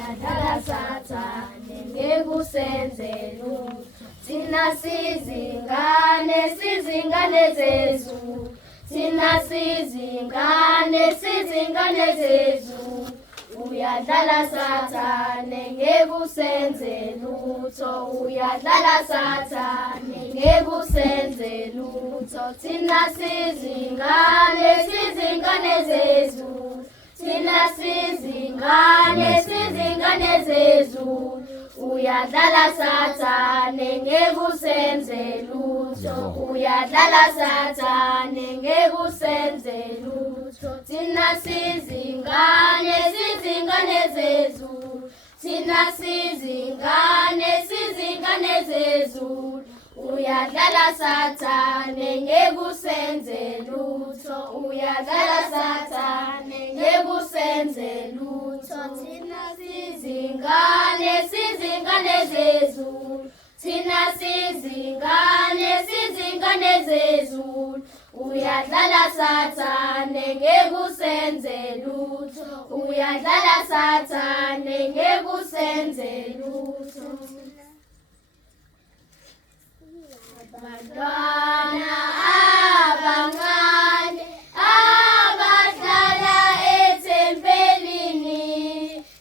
uyadlala Sathane ngeke usenze lutho. Thina sizingane zezulu, thina sizingane zezulu, uyadlala Sathane ngeke usenze lutho, uyadlala Sathane ngeke usenze lutho. Thina sizingane zezulu, thina sizingane zezulu, uyadlala Sathane ngeke usenze lutho, uyadlala Sathane ngeke usenze lutho. Thina sizingane zezulu, thina sizingane zezulu, uyadlala Sathane ngeke usenze lutho, uyadlala Sathane ngeke usenze lutho. Thina sizingane zezulu, thina sizingane zezulu, uyadlala Sathane ngeke usenze lutho, uyadlala Sathane ngeke usenze lutho. Abantwana abancane abadlala ethempelini,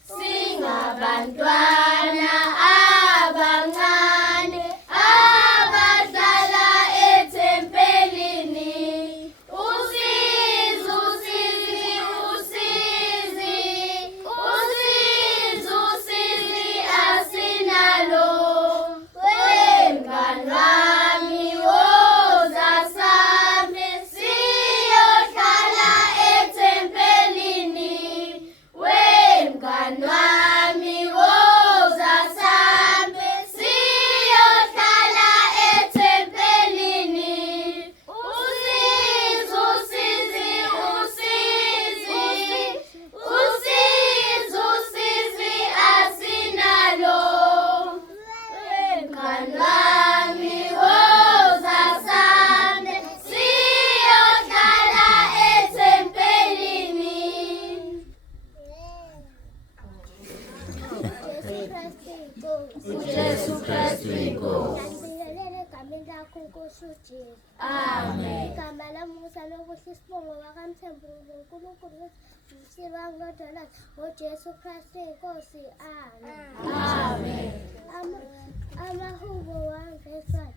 singabantwana abancane abadlala ethempelini. Usizi, usizi, usizi, usizi, usizi asinalo. Wemngani wami woza sambe siyohlala ethempelini. Wemngani wami woza sambe siyohlala ethempelini. Usizi, usizi, usizi, usizi, usizi asinalo. Wemngani wami woza sambe siyohlala ethempelini. uJesu Kristu inkosi. Ngibingelele egameni lakho Nkosi uJesu. Amen. Igama lami ngisalokuhle isibongo wakamthembu uNkulunkulu wethu umsiba ngilodolana ngoJesu Kristu inkosi. Amen. Amen. Amahubo wangefana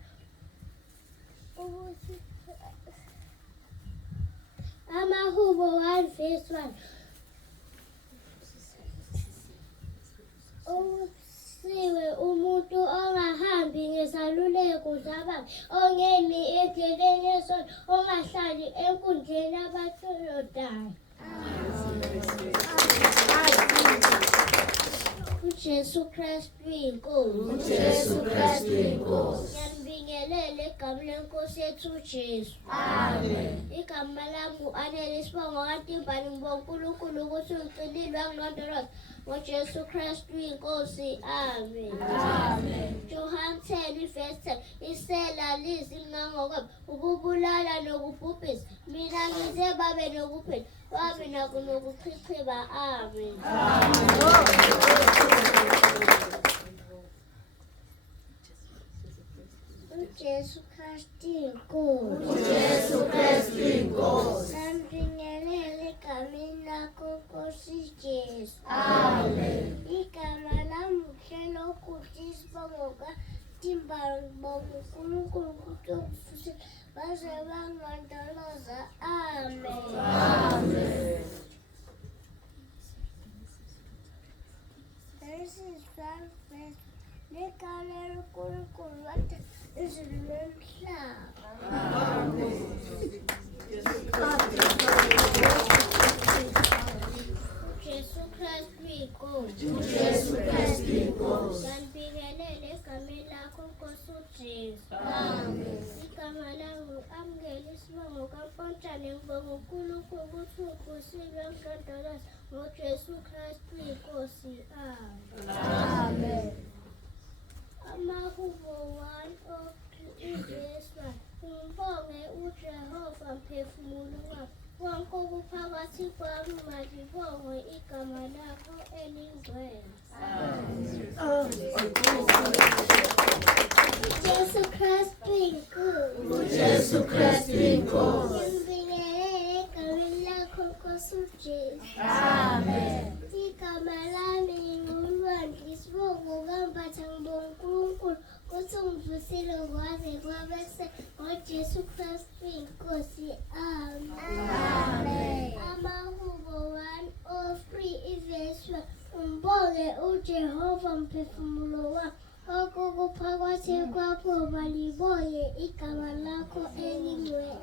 ukuthi amahubo wangefana usiwe umuntu ongahambi ngesaluleko zabanye, ongemi endleleni yesono, ongahlali enkundleni abatolodayo. uJesu Kristu inkosi. uJesu Kristu inkosi. Ngiyambingelela igama lenkosi yethu uJesu. Amen. Igama lami u-Anele Sibongo kaTimbani, ngibonga uNkulunkulu ukuthi ungigcinile wangilondoloza ngoJesu Kristu inkosi. Amen. Amen. John 10 verse 10, isela lizingangokwabo ukubulala nokubhubhisa, mina ngize babe nokuphila babe nakho nokuchichiba. Amen. uJesu Kristu inkosi. uJesu Kristu inkosi. Ngambingelele egameni lakho Nkosi Jesu. Amen. Igama lami uhlelo ukuthi isibongo kaTimbani, ngibonga uNkulunkulu ukuthi ungifusile baze bangilondoloza. Amen. Amen. This is one verse. Nekalelo uNkulunkulu wathi izulu nomhlaba. uJesu Kristu inkosi. uJesu Kristu inkosi. Ngambingelele egameni lakho Nkosi uJesu. Amen. Igama lami amukela isibongo kaMpontshane, ngibonga uNkulunkulu ukuthi ungifusile wangilondoloza ngoJesu Kristu inkosi. Amen. Amahubo 1 verse 1, ngibonge uJehova mphefumulo wami, wonke okuphakathi kwami malibongwe igama lakho elingcwele. Jesu Kristu inkosi. uJesu Kristu inkosi. Ngimbingelele egameni lakho Nkosi uJesu. Amen. Igama lami ngingulwandle isibongo kaMbatha ngibonga uNkulunkulu ukuthi ungivusile kwaze kwabese ngoJesu Kristu inkosi. Amen. Amahubo 103 ivesi 1. Umbonge uJehova mphefumulo wami, konke kuphakathi kwakho balibonge igama lakho elingcwele.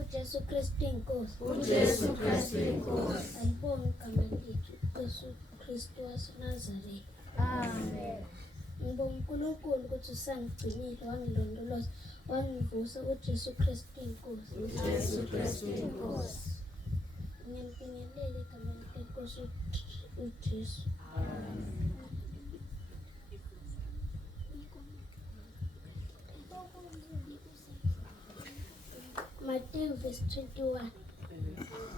uJesu Kristu inkosi. uJesu Kristu inkosi. Alibonge igama lethu uJesu Kristu waseNazaretha. Amen. Ngibonga uNkulunkulu ukuthi usangigcinile wangilondoloza wangivusa uJesu Kristu inkosi. uJesu Kristu inkosi. Ngiyambingelela egameni lenkosi uJesu. Mateyu verse 21.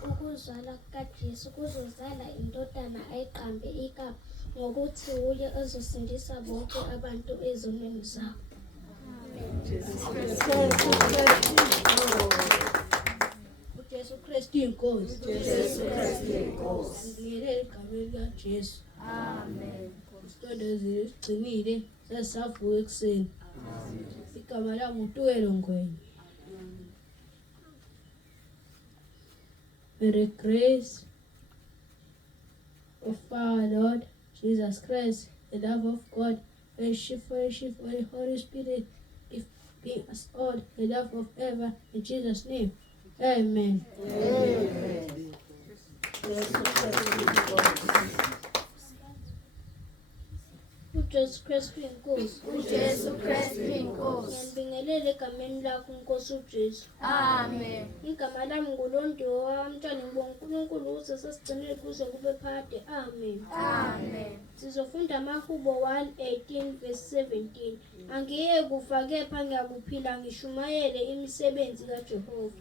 Ukuzalwa kukaJesu kuzozala indodana ayiqambe igama ngokuthi uye ezosindisa bonke abantu ezonweni zabo. uJesu Kristu inkosi. uJesu Kristu inkosi. Ngibingelele egameni likaJesu. Amen. Isitolo sigcinile sasavuka ekuseni. Igama lami uTuelo Ngwenya. May the grace of our Lord Jesus Christ, the love of God, fellowship of the Holy Spirit, be us all the love of ever. In Jesus' name, Amen. Amen. uJesu Kristu inkosi. uJesu Kristu inkosi. Ngiyambingelela egameni lakho Nkosi uJesu. Amen. Igama lami nguLondiwe wamntwana ngibonga uNkulunkulu ukuthi sesigcinile kuze kube phakade. Amen. Amen. Sizofunda amaHubo 1:18 verse 17. Angiye kufa kepha ngiyakuphila ngishumayele imisebenzi kaJehova.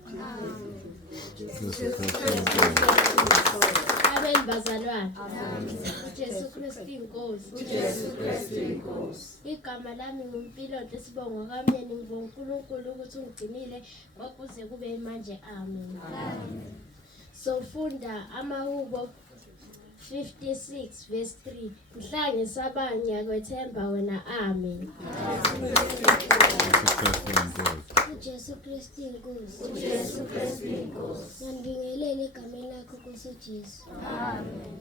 Abeli bazalwane. uJesu Kristu inkosi. uJesu Kristu inkosi. Igama lami nguMpilonhle Sibongo kaMyeni ngibonga uNkulunkulu ukuthi ungigcinile kwakuze kube manje. Amen. Sofunda amaHubo 56 verse 3. Mhla ngisabanya kwethemba wena. Amen. uJesu Kristu inkosi. uJesu Kristu inkosi. Ngiyambingelela egameni lakho Nkosi uJesu. Amen.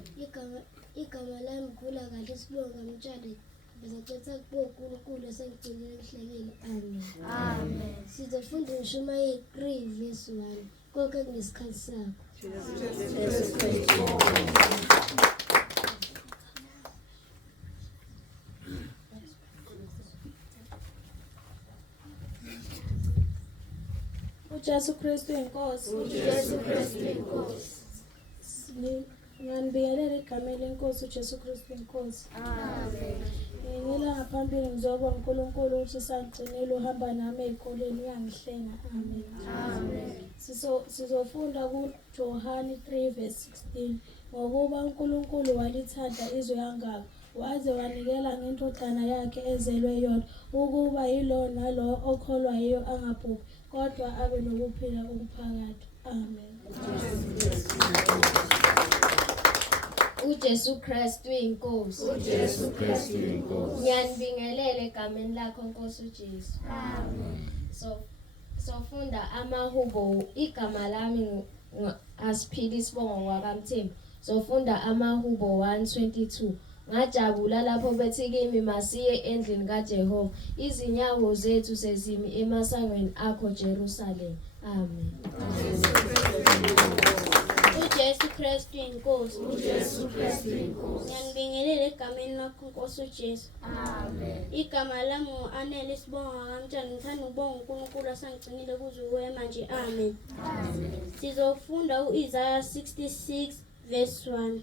Igama lami ngula kahle Sibonga mtshali bezocetha kubo uNkulunkulu esengigcinile ngihlekile. Amen. Amen. Sizofunda uMshumayeli 3 verse 1. Konke kunesikhathi sakho. uJesu Kristu. uJesu Kristu inkosi. uJesu Kristu inkosi. Ngiyambingelela egameni lenkosi uJesu Kristu inkosi. Amen. Ngiyela ngaphambili ngizobonga uNkulunkulu ukuthi sangigcinile uhamba nami ezikoleni uyangihlenga. Amen. Amen. Sizofunda kuJohane 3 verse 16. Ngokuba uNkulunkulu walithanda izwe kangaka waze wanikela ngendodana yakhe ezelwe yodwa ukuba yilo nalo okholwa yiyo angabhubhi kodwa abe nokuphila okuphakade. Amen. uJesu Kristu inkosi. uJesu Kristu inkosi. Ngiyanibingelela egameni lakho Nkosi uJesu. Amen. Sofunda amaHubo. Igama lami Asiphili Sibongo kwakamthembu. Sofunda amaHubo 1:22. Ngajabula lapho bethi kimi masiye endlini kaJehova. Izinyawo zethu sezimi emasangweni akho Jerusalem. Amen. uJesu Kristu inkosi. uJesu Kristu inkosi. Ngiyambingelela egameni lakho Nkosi uJesu. Amen. Igama lami ngu-Anele Sibongo kaMtshali. Ngithanda ukubonga uNkulunkulu asangigcinile kuze kube manje. Amen. Sizofunda u-Isaiah 66 verse 1.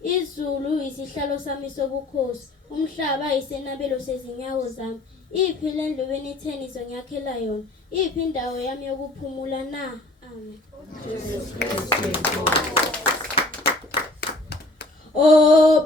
Izulu yisihlalo sami sobukhosi, umhlaba yisenabelo sezinyawo zami. Iphi le ndlu benitheni izonyakhela yona? Iphi indawo yami yokuphumula na? Amen. Jesu Kristu inkosi. Oh,